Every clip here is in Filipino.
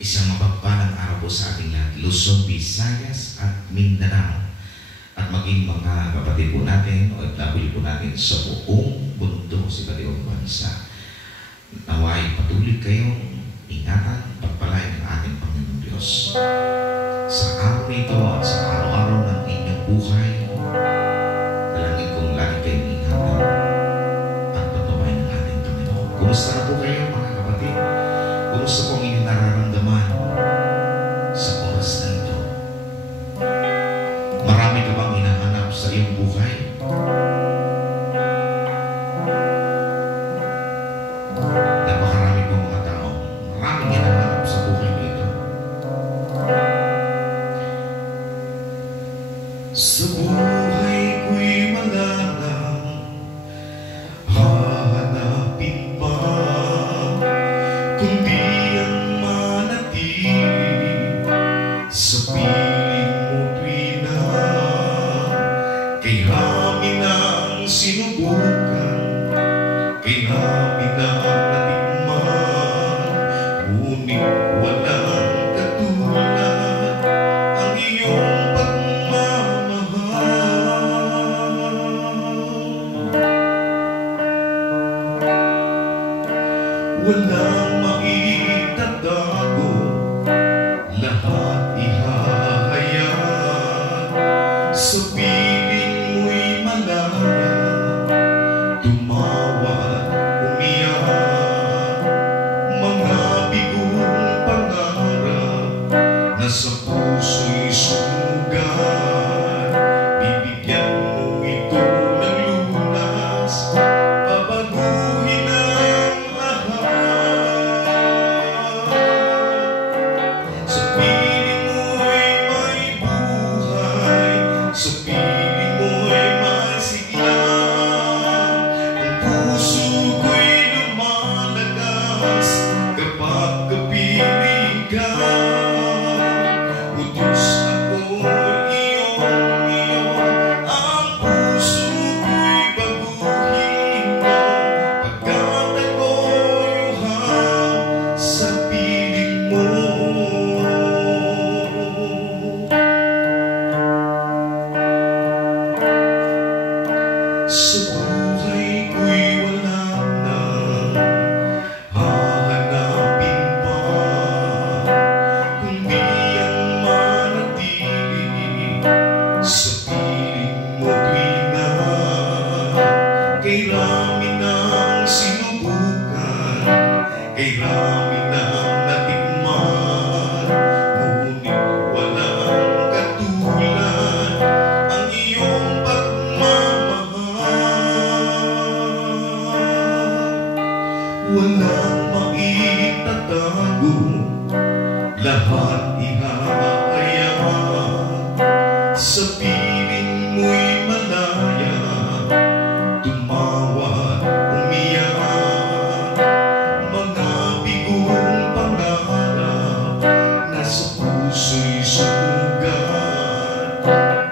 Isang mapagpalang araw po sa ating lahat, Luzon, Visayas at Mindanao. At maging mga kapatid po natin o OFW po natin sa buong mundo sa iba't ibang bansa. Naway patuloy kayong ingatan, pagpalain ng ating Panginoong Diyos. Sa araw nito at sa araw-araw ng inyong buhay, dalangin kong lagi kayong ingatan at patuloy ng ating Panginoon. Kumusta na po kayo mga kapatid? Kumusta po ang inyong nararamdaman sa oras na ito? Marami ka bang hinahanap sa iyong buhay? Napakarami po mga tao. Maraming hinahanap sa buhay nito. Sa buhay ko'y malalang hahanapin pa, kundi ang manatili sa piling mo tuwi na. Kay namin ang sinubukan, kay namin ang natikman, ngunit walang katulad ang iyong pagmamahal. Walang maitatago, lahat ihahayag. Sa piling mo'y malaya, tumawat, umiyak. Mga bigong pangarap na sa puso'y sugat, bibigyan mo ito ng lunas, babaguhin ang lahat. Sa piling mo'y may buhay, sa piling mo'y masigla. Ang puso ko'y lumalagas kapag kapiling ka. O Diyos, ako'y iyong, ang puso ko'y baguhin mo, pagkat ako'y uhaw sa piling mo. Sa buhay ko'y wala nang hahanapin pa, kundi ang manatili sa piling mo tuwi na. Kay namin ang sinubukan, kay namin ang natikman, ngunit walang katulad ang iyong pagmamahal. Walang maitatago, lahat ihahayag. Sa piling mo'y malaya, tumawat, umiyak. Mga bigong pangarap na sa puso'y sugat,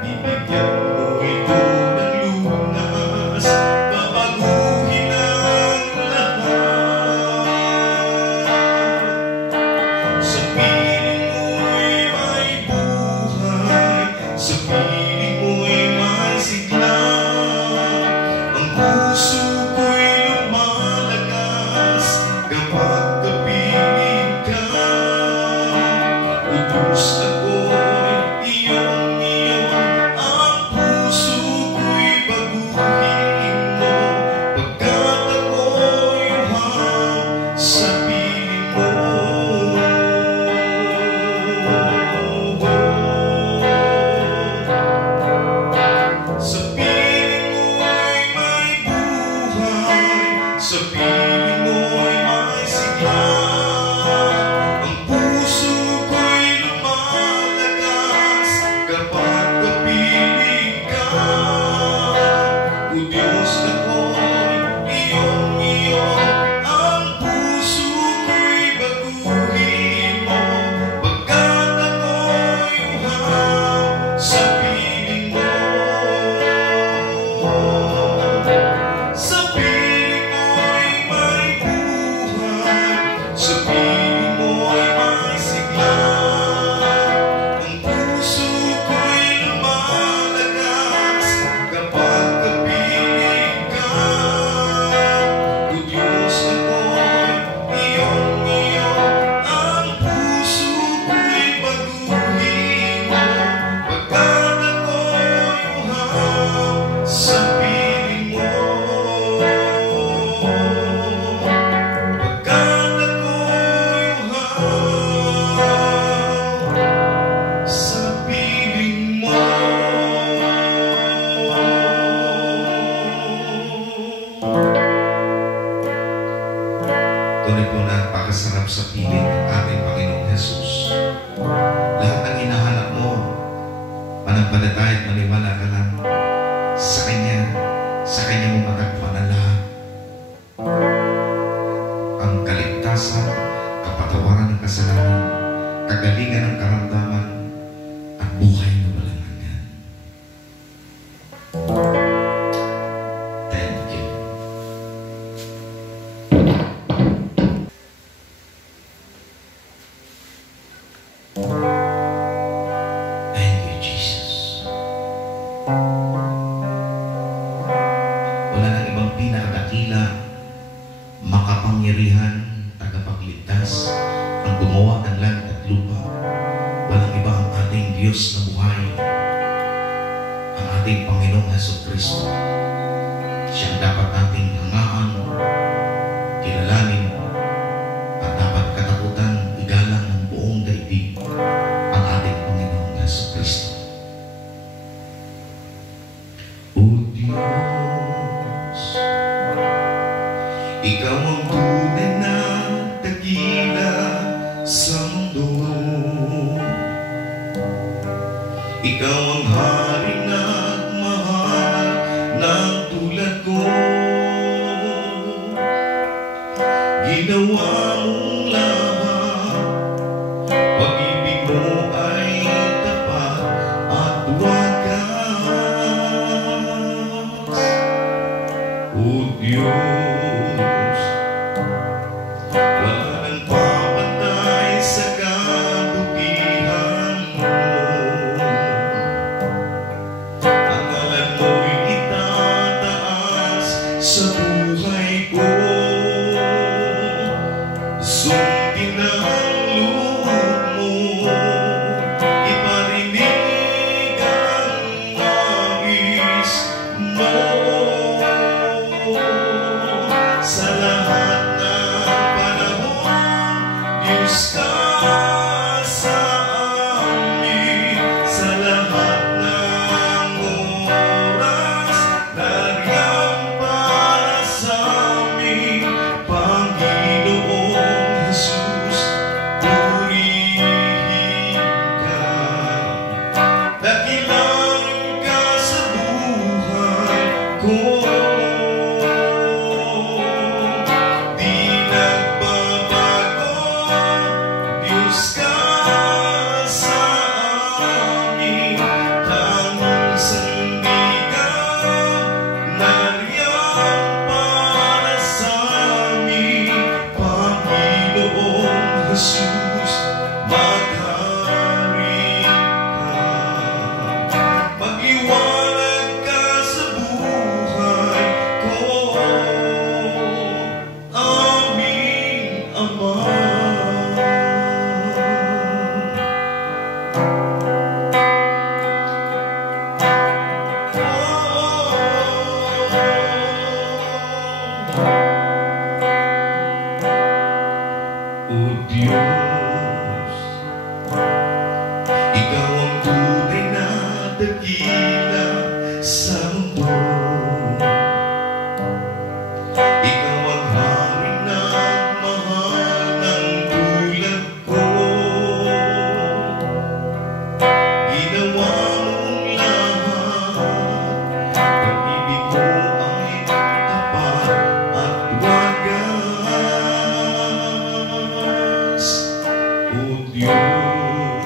bibigyan mo ito ng lunas, babaguhin ang lahat. Sa piling mo'y may buhay, sa piling mo'y masigla. Ang puso ko'y lumalagas kapag kapiling ka. O Diyos, ako'y iyong, ang puso ko'y baguhin mo, pagkat ako'y uhaw sa piling mo. Sa piling mo'y may buhay, sa piling mo'y may sigla. Ang puso ko'y lumalagas kapag kapiling ka. O Diyos, ako'y iyong, ang puso ko'y baguhin mo, pagkat ako'y uhaw sa piling mo. Sa piling mo'y Tunay po na pakasarap sa piling ng ating Panginoong Jesus. Lahat ng hinahanap mo, managpalataya at maniwala ka lang sa Kanya mo matagpuan ang lahat. Ang kaligtasan, kapatawaran ng kasalanan, kagalingan ng karamdaman, at buhay na walang hanggan. Thank you. Thank you, Jesus. Wala nang ibang pinakadakila, makapangyarihan, tagapagligtas, ang gumawa ng langit at lupa. Walang iba ang ating Diyos na buhay, ang ating Panginoong Jesucristo. Siya ang dapat nating hangaan, kilalanin, at dapat katakutan, igalang ng buong daigdig ang ating Panginoong Jesucristo. O Diyos, Ikaw ang tunay na dakila sa mundo. Ikaw ang hari at mahal ng tulad ko. Ginawa mong lahat, pag-ibig mo ay tapat at wagas. O Diyos, wala nang papatay sa kabutihan mo. Ang ngalan mo'y itataas sa buhay ko. Sundin ang loob mo, iparinig ang nais mo. Sa lahat ng panahon, Diyos ka sa amin. Sa lahat ng oras, nariyan para sa amin. Panginoong Jesus, purihin ka. Dakilang ka sa buhay ko. Jesus, maghari ka, mag-iwanag ka sa buhay ko, aming Ama. O Diyos, Ikaw ang tunay na dakila sa mundo. Ikaw ang hari na mahal ng tulad ko. Ginawa mong lahat, pag-ibig mo ay tapat at wagas. O Diyos,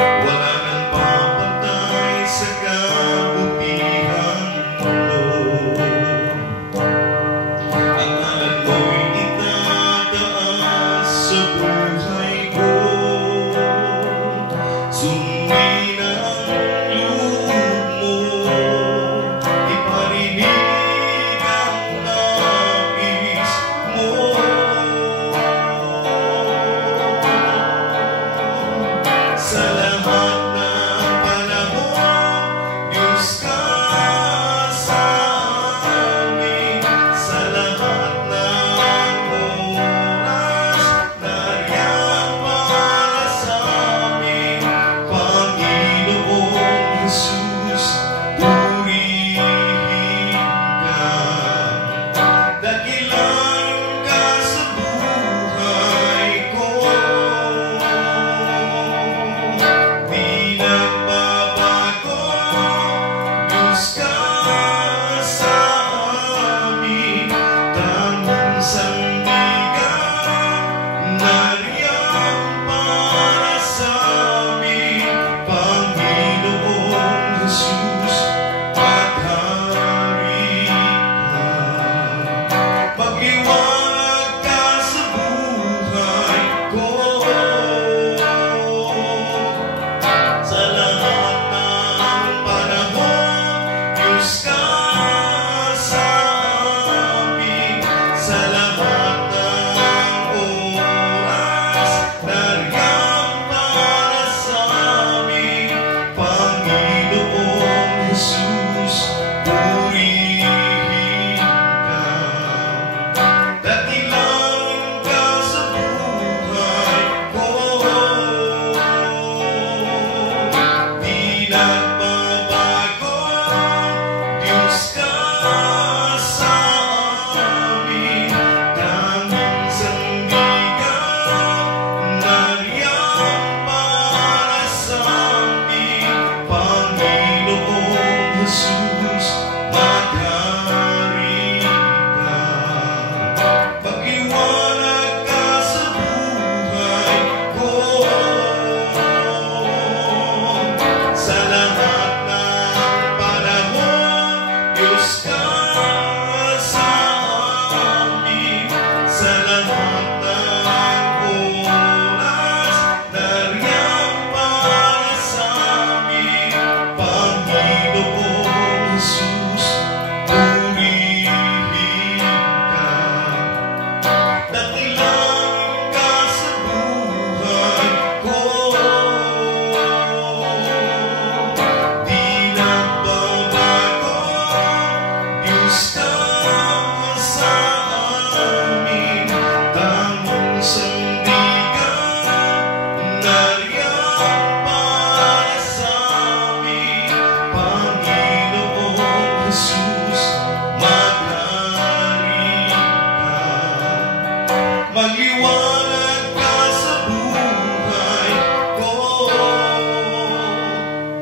wala nang papatay sa kabutihan mo. Ang ngalan mo'y itataas sa buhay ko. Sundin ang loob mo, iparinig ang nais mo. Sa lahat ng panahon, Diyos ka sa amin. Sa lahat ng oras, nariyan para sa amin. Panginoong Jesus, purihin ka. Dakilang Mag-iwanag ka sa buhay ko. Sa lahat ng panahon, Diyos ka sa amin. Sa lahat ng oras, nariyan para sa amin. Panginoong Jesus, purihin ka. Dakilain ka sa buhay ko. Di nagbabago, Diyos ka sa amin. Tanging sandigan, nariyan para sa amin. Panginoong Jesus, maghari ka. Mag-iwanag ka sa buhay ko. Sa lahat ng panahon, Diyos ka sa amin. Sa lahat ng oras, nariyan para sa amin. Panginoong Jesus, purihin ka. Dakilain ka sa buhay ko. Di nagbabago, Diyos ka sa amin. Tanging sandigan, nariyan para sa amin. Panginoong Jesus, maghari ka. Mag-iwanag ka sa buhay ko.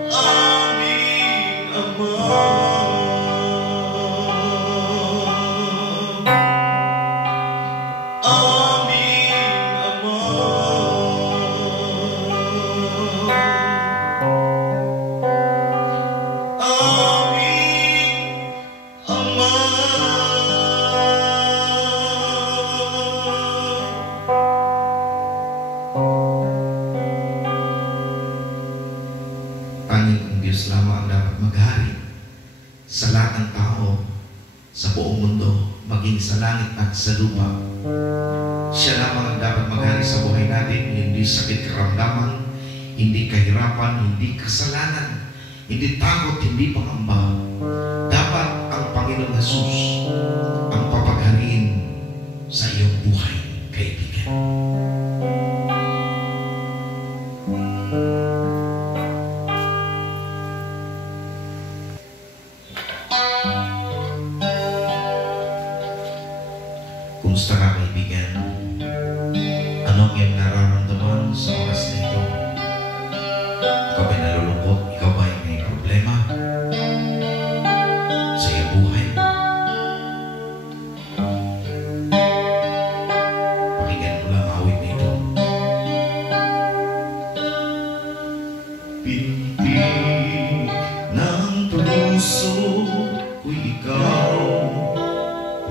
Aming Ama. Aming Ama. Aming Ama. Tanging ang Diyos lamang ang dapat maghari sa lahat ng tao sa buong mundo, maging sa langit at sa lupa. Siya lamang ang dapat maghari sa buhay natin. Hindi sakit karamdaman, hindi kahirapan, hindi kasalanan, hindi takot, hindi pangamba. Dapat ang Panginoong Jesus ang papaghariin sa iyong buhay, kaibigan. Kumusta ka, kaibigan? Ano ang iyong nararamdaman sa oras na ito? Ikaw ba'y nalulungkot? Ikaw ba'y may problema sa iyong buhay? Pakinggan mo lang awit na ito. Pintig ng puso ko'y ikaw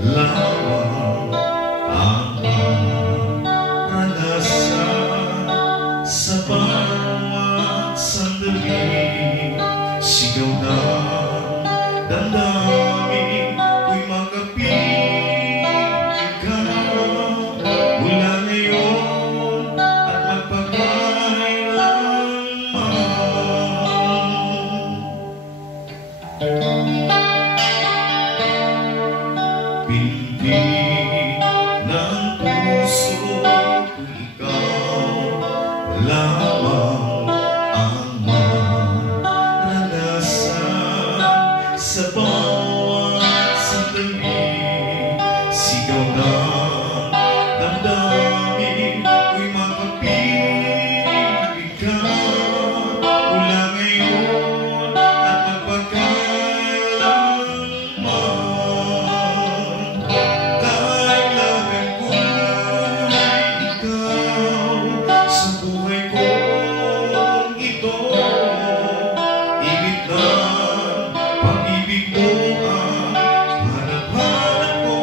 lamang ang maranasan sa bawat sandali. Sigaw ng damdamin ko'y makapiling ka mula ngayon at magpakailanman. Pintig ng puso ko, ikaw lamang ang maranasan sa bawat sandali. Sigaw ng damdamin ko'y makapiling ka mula ngayon at magpakailanman. Kailangan ko'y ikaw sa buhay kong ito. Ibig ng pag-ibig mo ang hanap-hanap ko.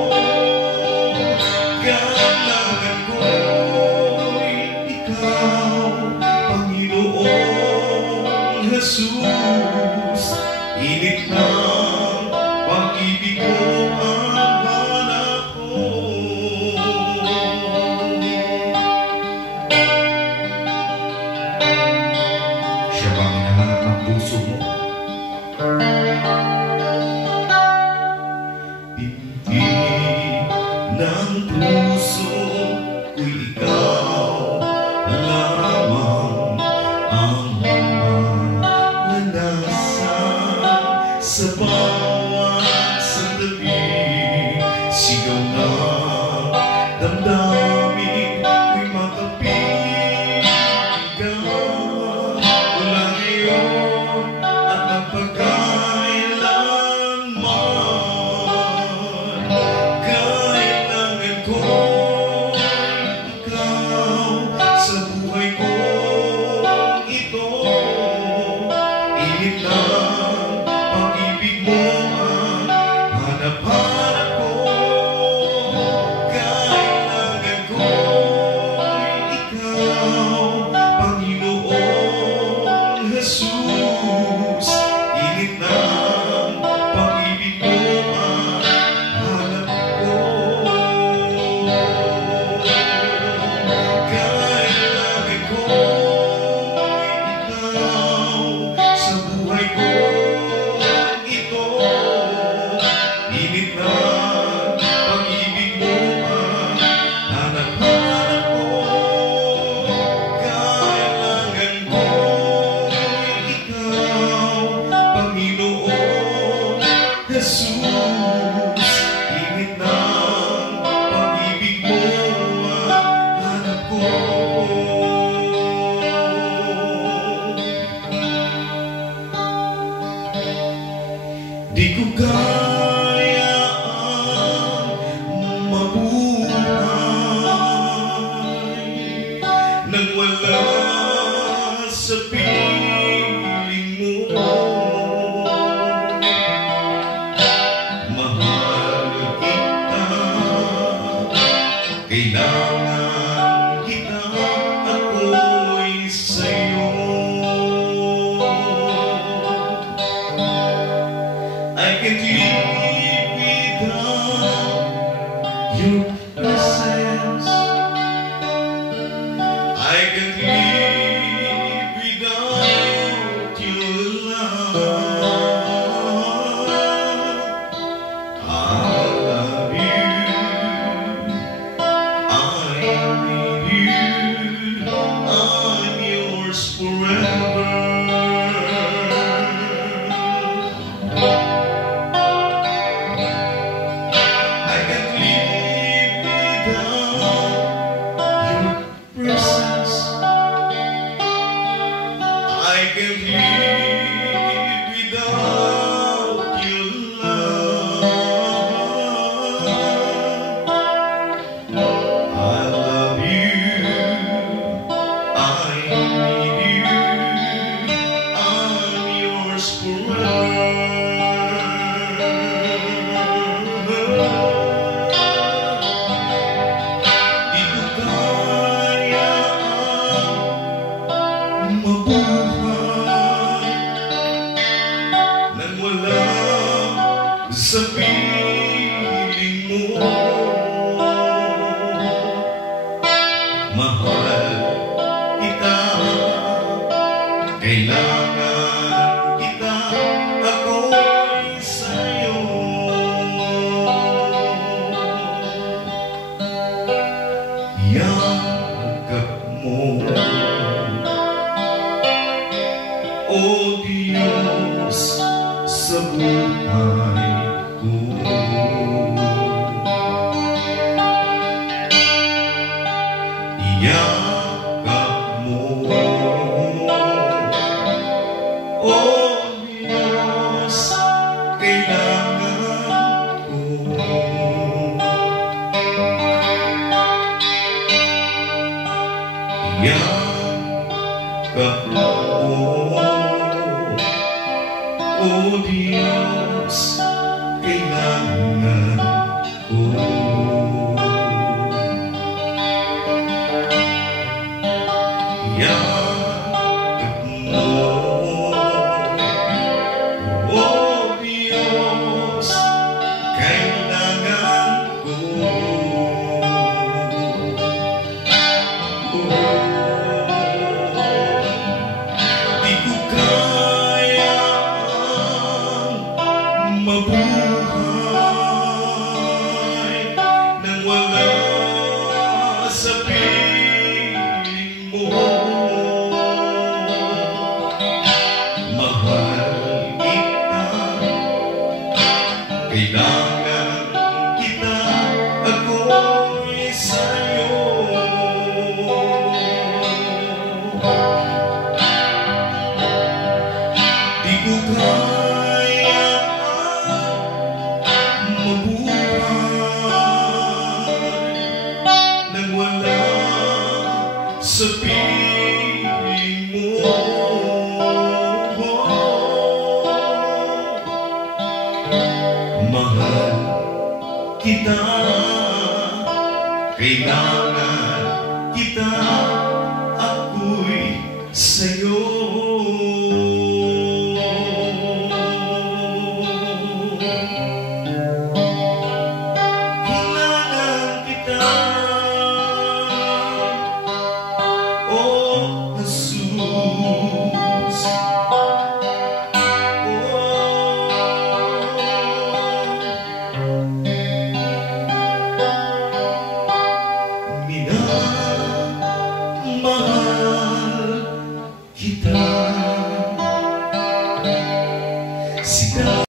Kailangan kita, ako'y sa'yo. I can't live without your presence. I can't live without your love. I love you. I need you. I'm yours forever. I can't live without your presence. I can't live without your love. I love you. I need you. I'm yours forever. Di ko kaya mabuhay nang wala sa piling mo. Mahal kita, kailangan kita, ako'y sa'yo. Yakap mo, O Diyos, sa buhay ko. Yakap mo, O Diyos, kailangan ko. Yakap mo, O Diyos, kailangan ko. Yakap mo, O Diyos, kailangan ko. Di ko kayang mabuhay nang wala sa piling mo. Mahal kita, kailangan kita, ako'y sa'yo. Di ko kaya mabuhay nang wala sa piling mo. Mahal kita, kailangan kita, ako'y sa'yo.